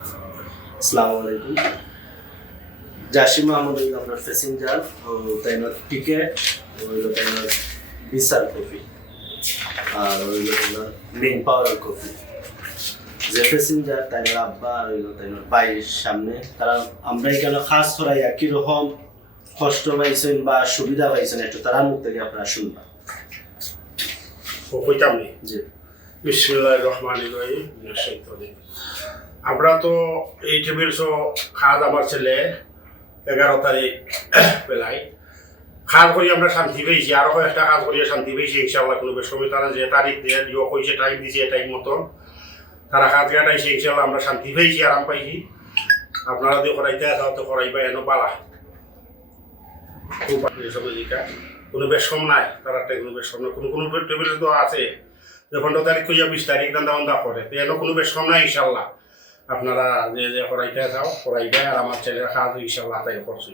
আসসালামু আলাইকুম। জাসিম হইল আপনার প্যাসেঞ্জার ও তাইনার টিকেট হইল তাইনার বিশাল কফি আর হইল তাইনার মেন পাওয়ার কফি যে প্যাসেঞ্জার তাইনার আব্বা আর হইল তাইনার বাইরের সামনে। তারা আমরা এখানে খাস করাইয়া কীরকম কষ্ট পাইছেন বা সুবিধা পাইছেন একটু তারা মুখ থেকে আপনারা শুনবা ও কইতাম জি। বিসমুল্লাহ রহমান রহিম আমরা তো এই টেবিল শো খাদ আমার ছেলে এগারো তারিখ বেলায়। খাদ করি আমরা শান্তি পেয়েছি, আরও কয়েকটা কাজ করিয়া শান্তি পেয়েছি ইনশাল্লাহ কোনো সময় তারা যে তারিখ দিয়ে দিও কইছে টাইম দিছে টাইম মতন। তারা কাজ কাটাইছে ইনশাল্লাহ আমরা শান্তি পেয়েছি, আরাম পাইছি। আপনারা যদি করাইতে আসাও তো করাইবা, এনো পালা। খুব এসব কোনো বেশ কম নাই, তারা কোনো বেশ কম নাই। কোনো কোনো টেবিল তো আছে, যে পনেরো তারিখ কইয়া বিশ তারিখ দান্দা বান্দা করে, তো এনো কোনো বেশ কম নাই ইনশাল্লাহ আপনারা যে যে পড়াইতে যাও করাইবে আর আমার ছেলের কাজ ইনশাল্লাহ তাই করছি